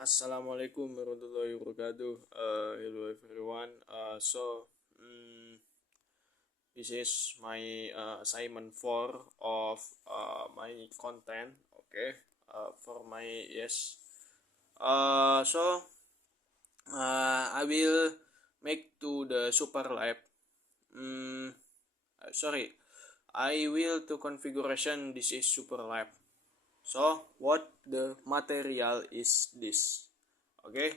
Assalamualaikum warahmatullahi wabarakatuh. Hello everyone. This is my assignment 4 of my content. Okay. For my yes. I will make to the super lab. Sorry. I will to configuration. This is super lab. So what the material is this? Okay.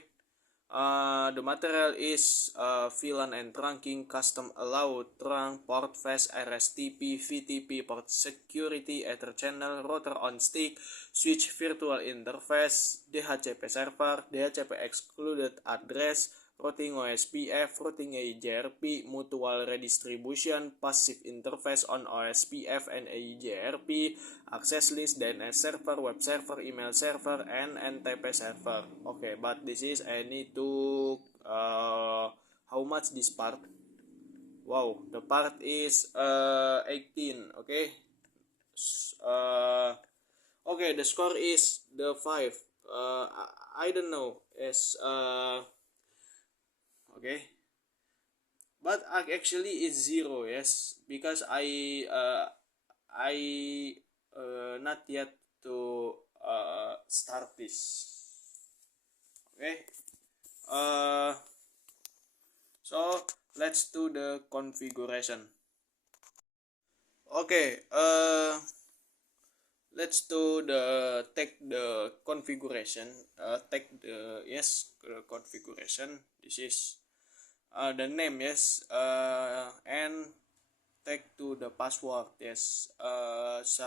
The material is VLAN and trunking, custom allow, trunk, port fast, RSTP, VTP, port security, Ether channel, router on stick, switch virtual interface, DHCP server, DHCP excluded address, routing OSPF, routing AIGRP, mutual redistribution, passive interface on OSPF and AIGRP, access list, DNS server, web server, email server, and NTP server. Okay, but this is I need to how much this part? Wow, the part is 18. Okay. Okay, the score is the 5. I don't know. Is okay. But actually it's 0, yes, because I not yet to start this. Okay. Uh, so let's do the configuration. Okay. Let's do take the configuration. Take the configuration. This is the name, yes. And take to the password, yes. So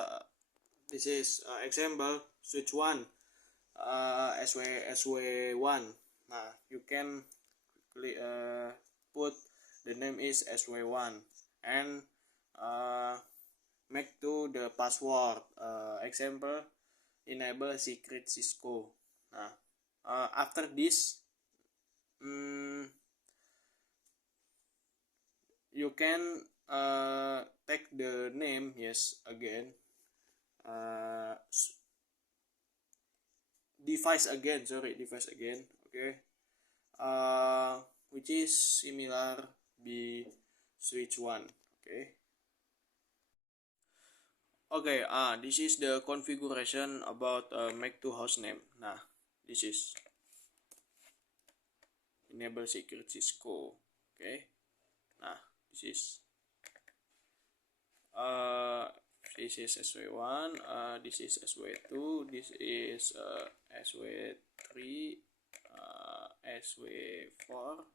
this is example switch 1 SW1. Nah, you can quickly put the name is SW1 and make to the password. Example, enable secret Cisco. Nah, after this, you can take the name, yes, again. Device again, okay. Which is similar be switch 1, okay. Okay, this is the configuration about make to host name. Nah, this is enable secret Cisco, okay. Nah, this is SW1, this is SW2, this is SW3, SW4,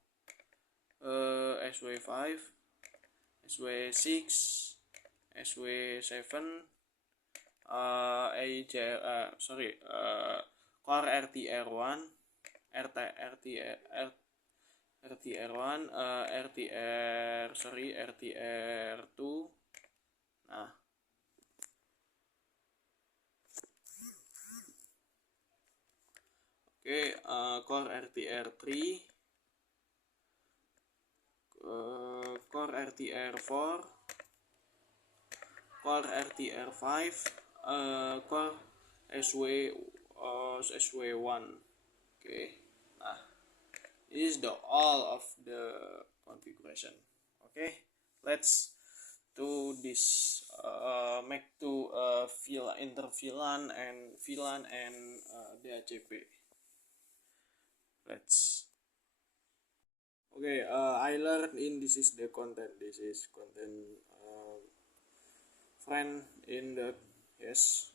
SW5, SW6, SW7, core RTR1, RTR1, RTR2. Nah, okay, core RTR3, core RTR4, core RTR5, core SW1. Okay, nah, this is the all of the configuration. Okay, let's do this. Make to inter VLAN and DHCP. Let's. Okay, I learned in this is the content. This is content friend in the yes.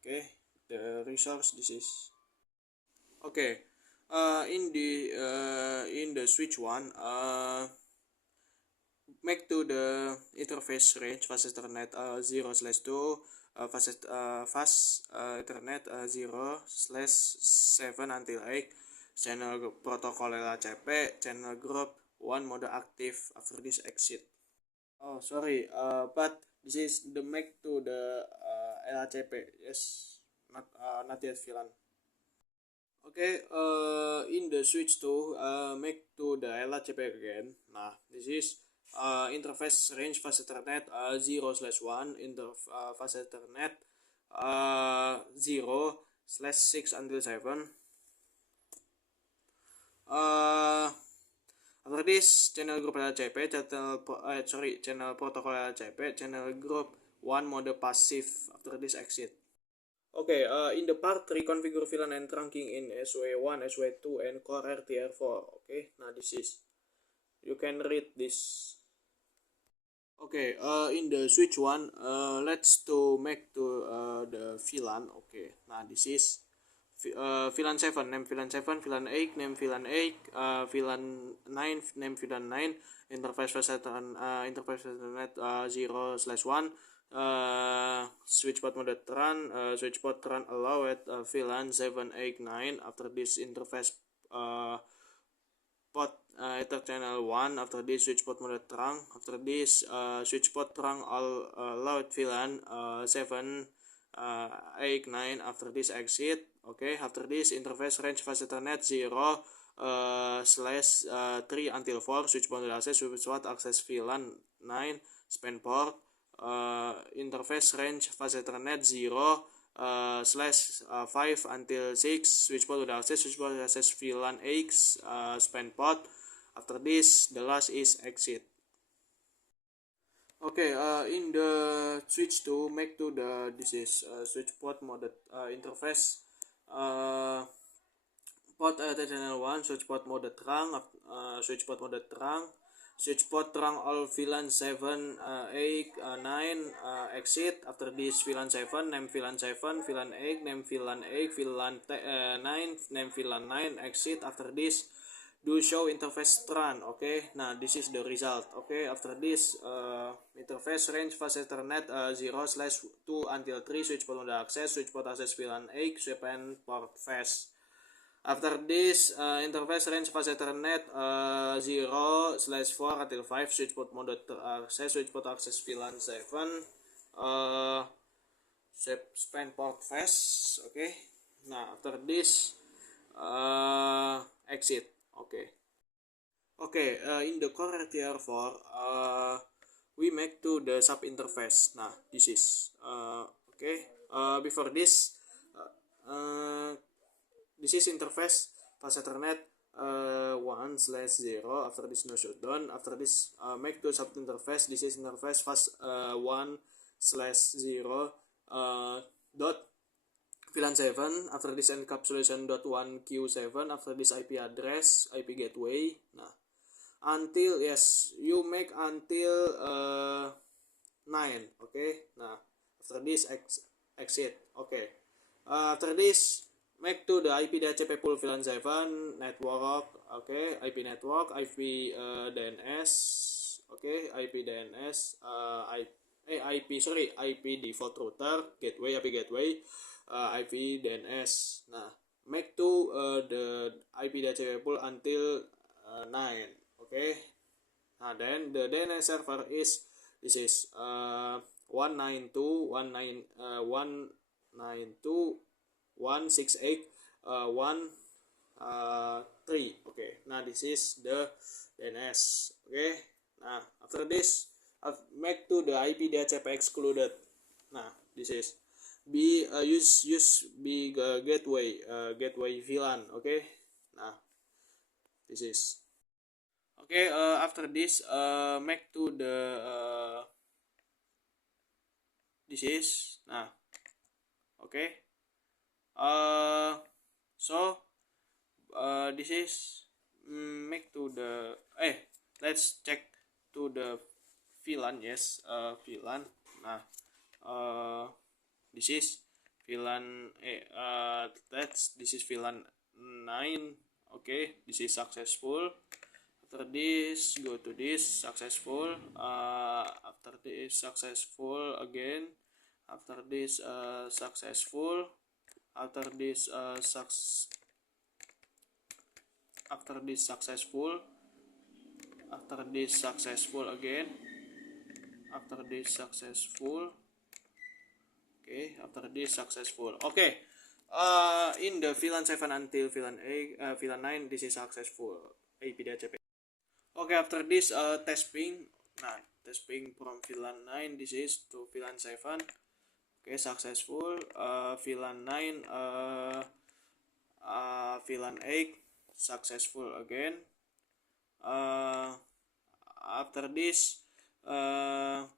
Okay, the resource. This is okay. In the switch 1, make to the interface range fast Ethernet 0/2, fast Ethernet 0/7 until 8, channel protocol LHCP, channel group 1 mode active. After this exit. Oh sorry, but this is the make to the LHCP, yes, not yet VLAN. Okay, in the switch to make to the LHCP again. Nah, this is interface range fast Ethernet 0/1, fast Ethernet 0/6 until 7, After this, channel group LCP, channel protocol LCP, channel group 1 mode passive. After this, exit. Okay, in the part 3, configure VLAN and trunking in SW1, SW2, and core RTR4. Okay, now this is, you can read this. Okay, in the switch 1, let's to make to the VLAN. Okay, now this is VLAN 7, name VLAN 7, VLAN 8, name VLAN 8, VLAN 9, name VLAN 9, interface Ethernet 0/1, switch port mode run, switch port run allow at VLAN 789. After this, interface port ether channel 1. After this, switch port mode trunk. After this, switch port trunk all allowed VLAN 789. After this, exit. Okay, after this, interface range fast Ethernet 0/3 until 4, switch port access, switch port access VLAN 9, span port, interface range fast Ethernet 0/5 until 6, switch port access VLAN X, span port. After this, the last is exit. Okay, in the switch to make to the this is switch port mode interface, port channel 1, switch port mode trunk, switch port mode trunk, switch port trunk all VLAN 7, 8, 9, exit. After this, VLAN 7, name VLAN 7, VLAN 8, name VLAN 8, VLAN 9, name VLAN 9, exit. After this, do show interface run. Okay, now this is the result. Okay, after this, interface range fast Ethernet 0/2 until 3, switch port access VLAN 8, span port fast. After this, interface range fast Ethernet 0/4 until 5, switch port access VLAN 7, span port fast. Okay, now after this, exit. Okay, in the core RTR4, we make to the sub interface. Nah, this is okay. Before this, this is interface fast Ethernet 1/0. After this, no shutdown. After this, make to sub interface. This is interface fast 1/0 dot VLAN 7. After this, encapsulation .1Q7. After this, IP address, IP gateway. Nah, until yes, you make until 9. Okay, nah, after this, exit. Okay, after this, make to the IP DHCP pool VLAN 7 network. Okay, IP network, IP DNS. Okay, IP DNS, IP default router, gateway, IP gateway, IP DNS. Nah, make to the IP DHCP pool until 9. Okay, now then the DNS server is this is 192.168.1.3. Okay, now this is the DNS. Okay, now after this, make to the IP DHCP excluded. Nah, this is use big gateway VLAN. Okay, nah, this is okay. After this, make to the this is nah. Okay, so this is make to the let's check to the VLAN. Yes, VLAN. Nah, this is VLAN this is VLAN 9. Okay, this is successful. After this, go to this, successful. After this, successful again. After this, successful. After this, after this, successful. After this, successful again. After this, successful. Okay, after this, successful. Okay, in the VLAN 7 until VLAN 8, VLAN 9, this is successful. IP DHCP. Okay, after this, test ping. Nah, test ping from VLAN 9. This is to VLAN 7. Okay, successful. VLAN 9, VLAN 8. successful again. After this,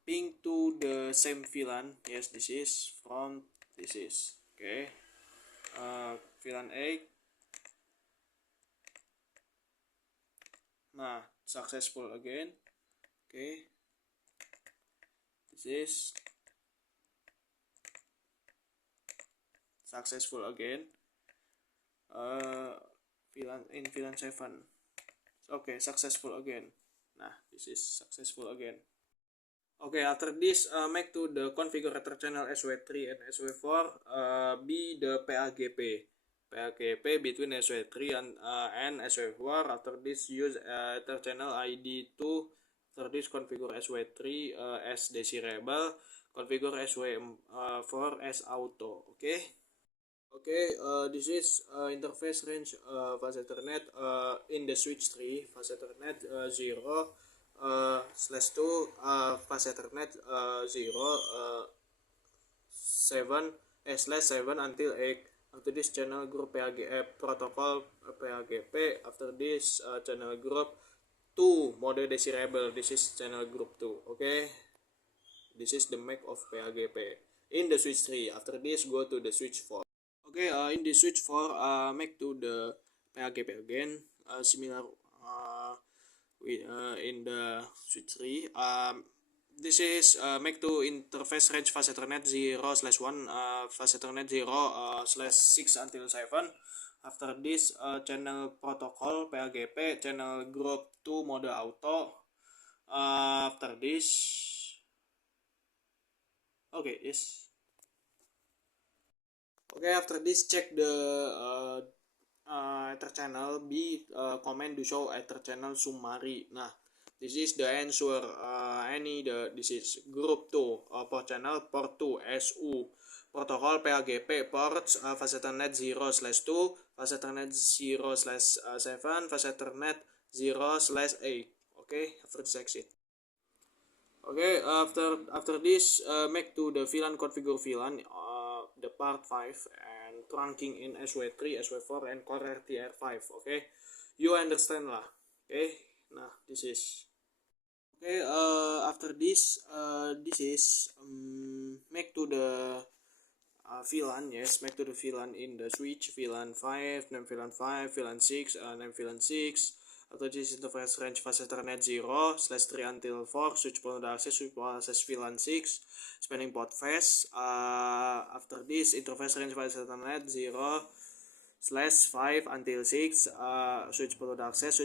ping to the same VLAN. Yes, this is from this is okay. VLAN 8. Nah, successful again. Okay, this is successful again. VLAN 7. Okay, successful again. Nah, this is successful again. Okay, after this, make to the configurator channel SW3 and SW4 be the PAGP between SW3 and SW4. After this, use Ether channel ID to after this configure SW3 as desirable, configure SW4 as auto. Okay, this is interface range fast Ethernet in the switch tree fast Ethernet 0/2 fast Ethernet 7 until 8. After this channel group protocol PAGP. After this channel group 2 mode desirable. This is channel group 2. Okay, this is the MAC of PAGP in the switch tree. After this, go to the switch 4. Okay, in the switch 4, make to the PAGP again, similar in the switch 3. This is make to interface range fast Ethernet 0/1, fast Ethernet 0/6 until 7. After this, channel protocol PAGP, channel group 2 mode auto. After this, okay, yes. Okay, after this, check the Ether channel B comment to show Ether channel summary. Nah, this is the answer. This is group 2 port channel port 2 SU protocol PAGP ports fast Ethernet 0/2, fast Ethernet 0/7, fast Ethernet 0/8. Okay, after this exit. Okay, after this, make to the VLAN configure VLAN the part 5 and trunking in SW3, SW4 and Core RTR5. Okay, you understand lah. Okay, nah this is okay. After this, this is make to the VLAN. Yes, make to the VLAN in the switch VLAN 5, name VLAN 5, VLAN 6, name VLAN 6. After this interface range fast Ethernet 0/3 until 4, switch port access VLAN 6, spanning port phase. After this interface range fast Ethernet 0/5 until 6, switch port access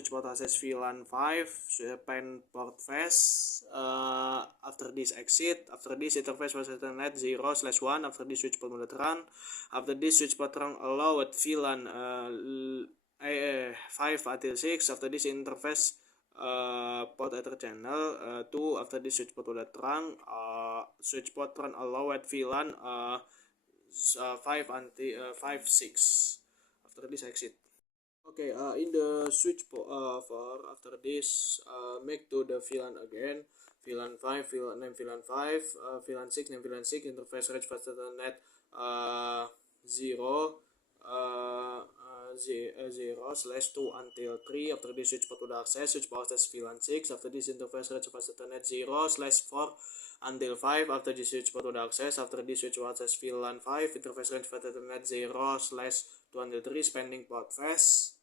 VLAN 5, span port phase. After this exit. After this interface fast Ethernet 0/1. After this switch port mode run. After this switch port run allowed VLAN 5 until 6. After this interface port Ether channel 2. After this switch port mode run. Switch port run allowed VLAN 5 until 5 6. After this exit. Okay, in the switch for after this, make to the VLAN again. VLAN 5, name VLAN 5, VLAN 6, name VLAN 6, interface range fast Ethernet 0/2 until 3. After this switch port access VLAN 6. After this interface range fast Ethernet 0/4 until 5. After this switch port access. After this switch access VLAN 5. Interface range fast Ethernet 0/2 until 3. Spanning port phase.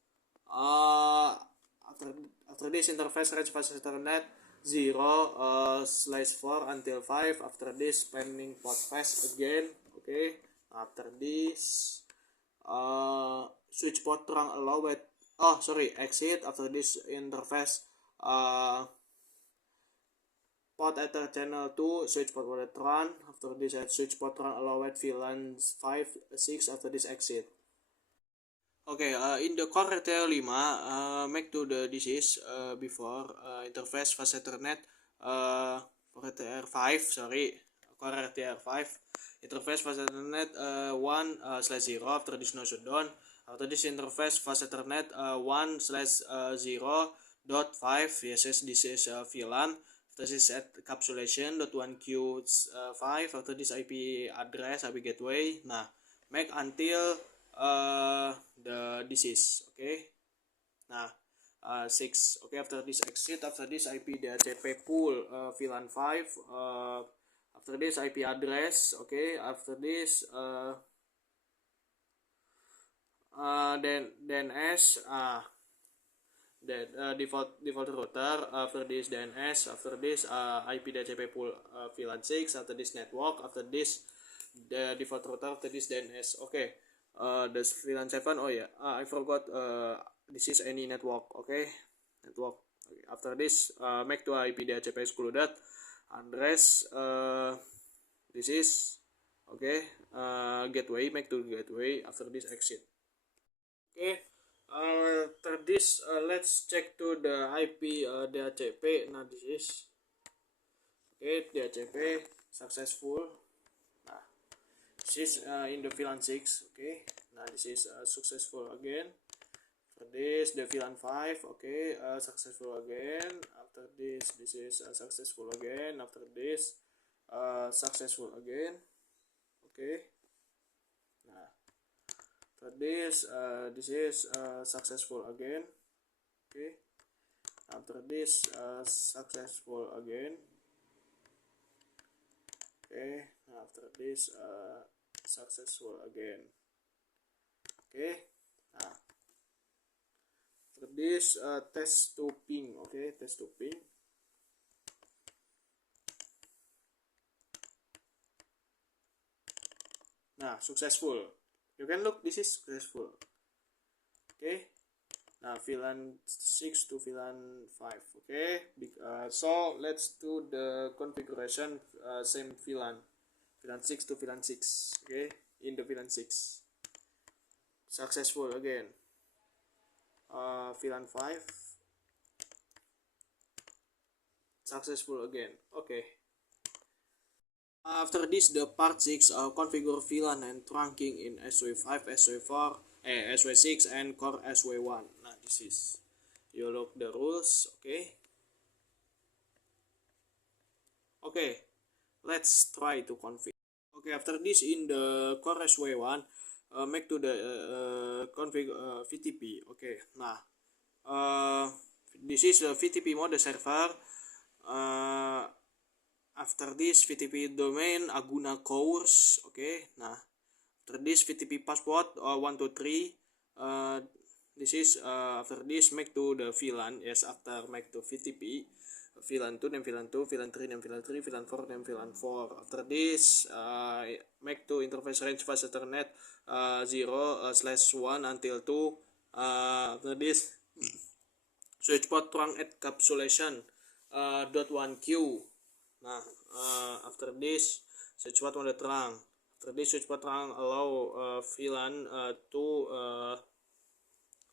After this interface range fast Ethernet 0/4 until 5. After this spanning port phase again. Okay, after this switch port run allowed exit. After this interface port Ether channel 2 switch port mode run. After this switch port run allowed VLAN 5 6. After this exit. Okay, in the Core RTR5, make to the disease before interface fast Ethernet Core RTR5 interface fast Ethernet 1/0. After this no shutdown. After this interface fast Ethernet 1/0.5. Yes, this is VLAN. After this encapsulation .1Q5. After this IP address, IP gateway. Nah, make until the disease. Okay, Nah, 6. Okay, after this exit, after this IP DHCP pool VLAN 5. After this IP address. Okay, after this then DNS. Default router. After this DNS. After this IP DHCP pool VLAN 6. After this network. After this the default router. After this DNS. Okay. The VLAN 7. Oh yeah, I forgot. This is any network. Okay, network. Okay. After this make to IP DHCP excluded address. This is okay. Gateway. Make to gateway. After this exit. Okay. After this let's check to the IP DHCP. Now this is okay, DHCP successful. Nah, this is in the VLAN 6. Okay, now this is successful again. After this the VLAN 5. Okay, successful again. After this is successful again. After this successful again. Okay, nah, after this is successful again. Okay, after this successful again. Okay, after this successful again. Okay, nah, after this test to ping. Okay, test to ping. Nah, successful. You can look, this is successful. Okay, now VLAN 6 to VLAN 5. Okay, so let's do the configuration. Same VLAN 6 to VLAN 6. Okay, in the VLAN 6 successful again. VLAN 5 successful again. Okay, after this the part 6 configure VLAN and trunking in SW5, SW4, SW6 and core SW1. Nah, this is, you look the rules. Okay, okay, let's try to configure. Okay, after this in the core SW1 make to the config VTP. Okay, nah, this is the VTP mode server. After this VTP domain Aguna course. Okay, nah, after this VTP password 123. This is after this make to the VLAN. Yes, after make to VTP VLAN 2 then VLAN 2, VLAN 3 then VLAN 3, VLAN 4 then VLAN 4. After this make to interface range fast Ethernet 0/1 until 2. After this switch port trunk encapsulation .1Q. Nah, after this switch port mode trunk. After this switch port trunk allow VLAN 2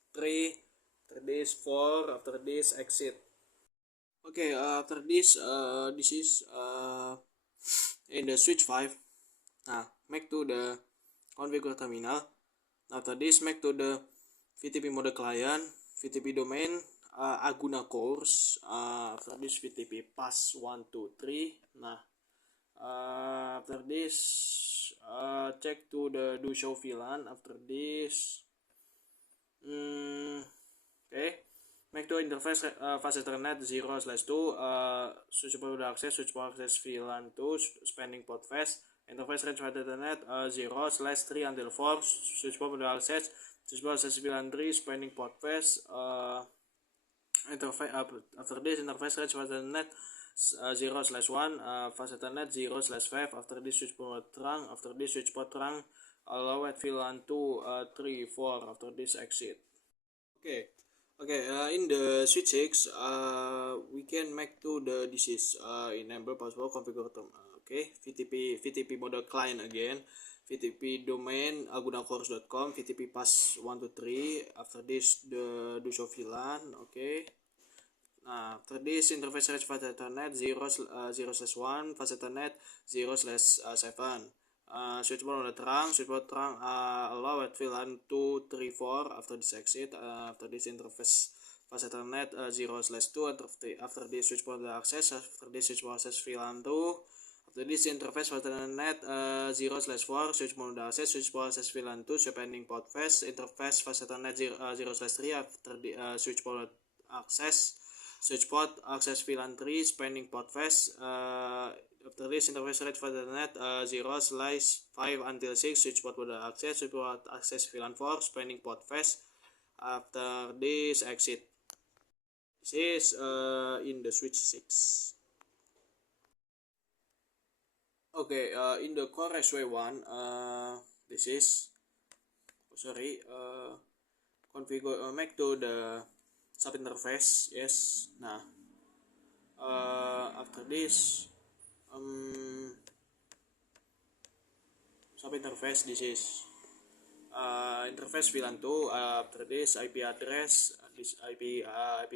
3. After this 4. After this exit. Okay, after this this is in the switch 5. Nah, make to the configure terminal. After this make to the VTP mode client, VTP domain Aguna course. After this VTP pass 1 2 3. Nah, after this check to the do show VLAN. After this okay, make to interface fast Ethernet 0/2 switchable access VLAN 2 spanning port fast interface range fast Ethernet 0/3 until 4 switchable access VLAN 3 spanning port fast interface. After this interface range fast Ethernet 0/1 fast Ethernet 0/5. After this switchable trunk. After this switchable trunk allow at VLAN 2 3 4. After this exit. Okay, in the switch 6 we can make to the this is enable password configure term. Okay, VTP mode client again, VTP domain agunacourse.com, VTP pass 1 2 3. After this the do show VLAN. Okay, nah, after this interface range fast Ethernet 0/1 fast Ethernet 0/7. Switchboard on the trunk, allow at VLAN 2 3 4. After this exit. After this interface fast Ethernet 0/2. After this switchboard the access. After this switchboard access VLAN 2. After this, interface for Ethernet 0/4 switch mode access switch port access VLAN 2 switch pending port face interface for Ethernet 0/3 after the switch port access switch port access VLAN 3 pending port face after this, interface rate for Ethernet 0/5 until 6 switch port access switch port access VLAN 4 pending port face. After this, exit. This is in the switch 6. Okay, in the Core SW1, this is configure make to the sub interface. Yes. Nah, after this, sub interface. This is interface VLAN 2. After this, IP address. This IP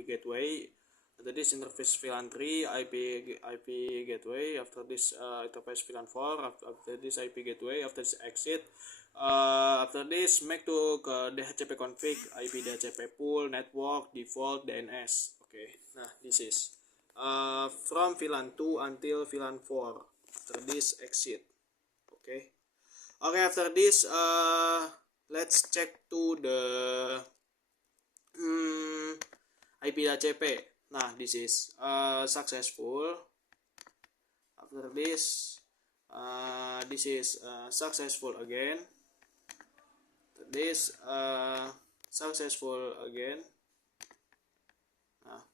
gateway. After this, interface VLAN 3 IP gateway. After this, interface VLAN 4. After this, IP gateway. After this, exit. After this, make to ke DHCP config IP DHCP pool network default DNS. Okay, nah this is from VLAN 2 until VLAN 4. After this, exit. Okay, after this, let's check to the IP DHCP. Nah, this is successful. After this, is successful again. After this, successful again. Nah,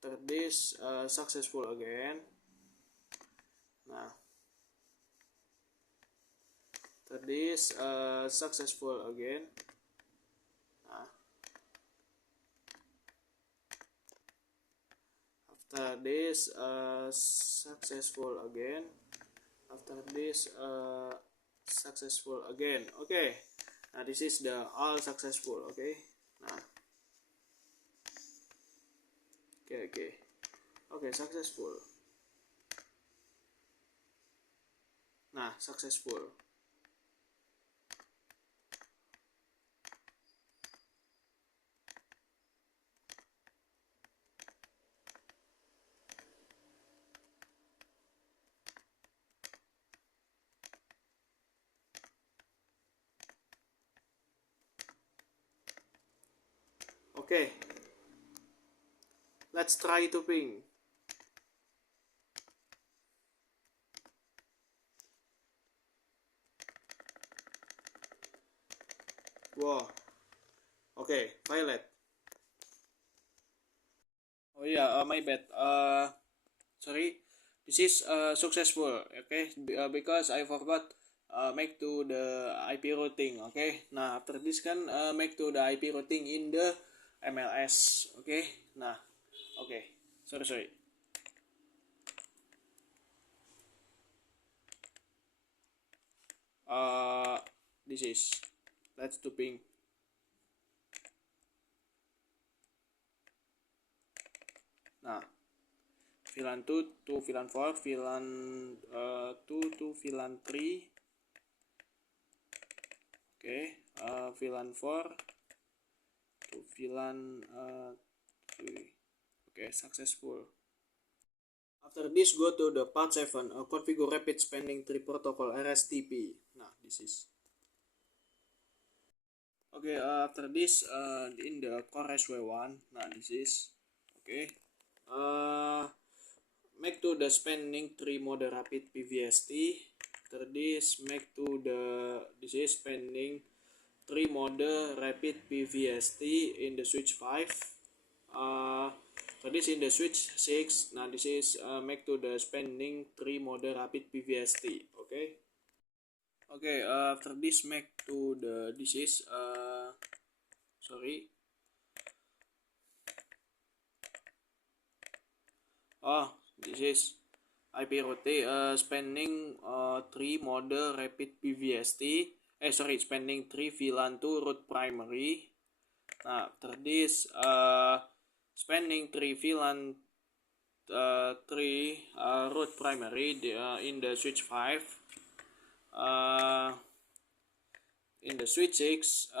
after this, successful again. Nah, after this, successful again. Nah, after this, successful again. After this, successful again. Okay, now this is the all successful. Okay, nah, okay, successful. Nah, successful. Okay, let's try to ping. Wow. Okay, violet. Oh yeah, my bad. Sorry. This is successful. Okay, because I forgot make to the IP routing. Okay. Nah, after this kan make to the IP routing in the MLS. Okay. Nah, okay. Sorry. This is let's do ping. Nah, VLAN 2 to VLAN 4, VLAN 2 to VLAN 3. Okay, VLAN 4 to VLAN 3. Okay, successful. After this, go to the part 7, configure rapid spanning tree protocol RSTP. Nah, this is. Okay, after this, in the Core SW1, nah, this is. Okay, make to the spanning tree mode rapid PVST. After this, make to the this is spanning tree mode rapid PVST in the switch 5. So this in the switch 6. Now this is make to the spanning tree mode rapid PVST. Okay, after this make to the this is this is IP routing spanning tree mode rapid PVST. Spanning tree VLAN to root primary. Nah, after this spanning tree VLAN root primary in the switch 5. In the switch 6,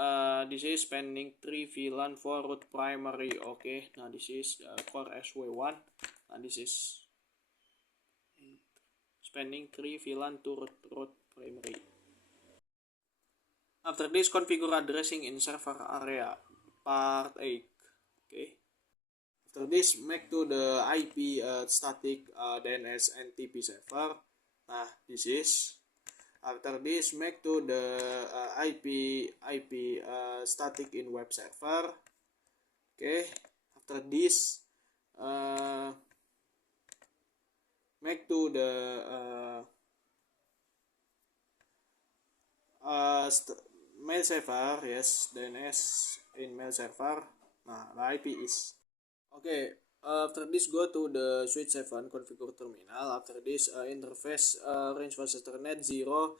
this is spanning tree VLAN for root primary. Okay, now this is Core SW1. Now this is spanning tree VLAN to root primary. After this, configure addressing in server area, part 8. Okay. After this, make to the IP static DNS and TP server. Nah, this is. After this, make to the IP static in web server. Okay. After this, make to the mail server. Yes, DNS in mail server. Nah, the IP is. Okay, after this go to the switch 7 configure terminal. After this interface range was Ethernet 0/3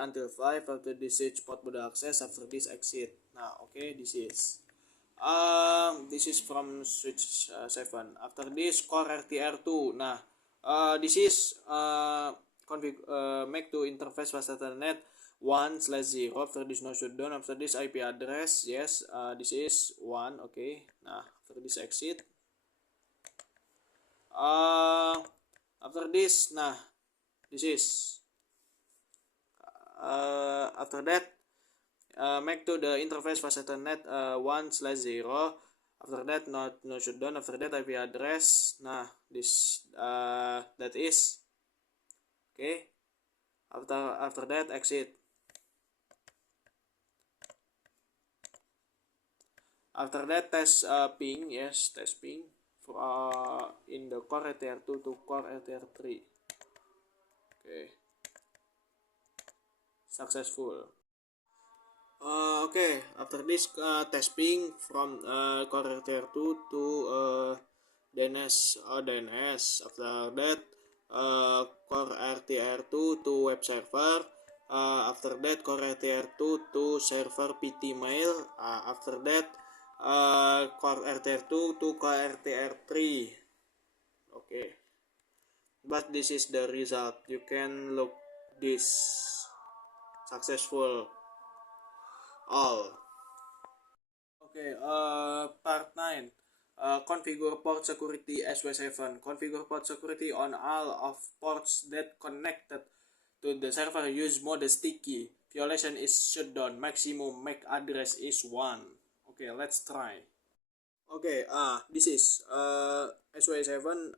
until 5. After this switch port border access. After this exit. Nah, okay, this is from switch 7. After this core RTR2. Nah, this is make to interface was Ethernet 1/0. After this no shutdown. After this IP address, yes, this is 1. Okay, nah, after this exit. After this, nah, this is after that make to the interface was Ethernet 1/0. After that no shutdown. After that IP address, nah, this that is okay. After that exit. After that test ping, yes, test ping for in the core RTR2 to core RTR3. Okay, successful. Okay, after this test ping from core RTR2 to DNS. After that core RTR2 to web server. After that core RTR2 to server PT mail. After that core RTR2 to core RTR3. Okay, but this is the result. You can look this successful all. Okay, part 9. Configure port security SW7. Configure port security on all of ports that connected to the server. Use mode sticky. Violation is shutdown. Maximum MAC address is 1. Okay, let's try. Okay, this is SW7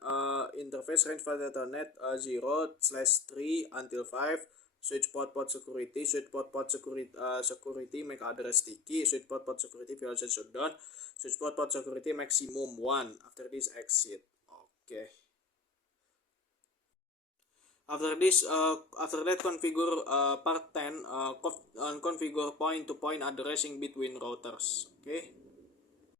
interface range for Ethernet 0/3 until 5. Switch port security, switch port security MAC address sticky, switch port security violation shutdown, switch port security maximum 1. After this exit. Okay. After this, after that configure part 10 configure point-to-point addressing between routers. Okay.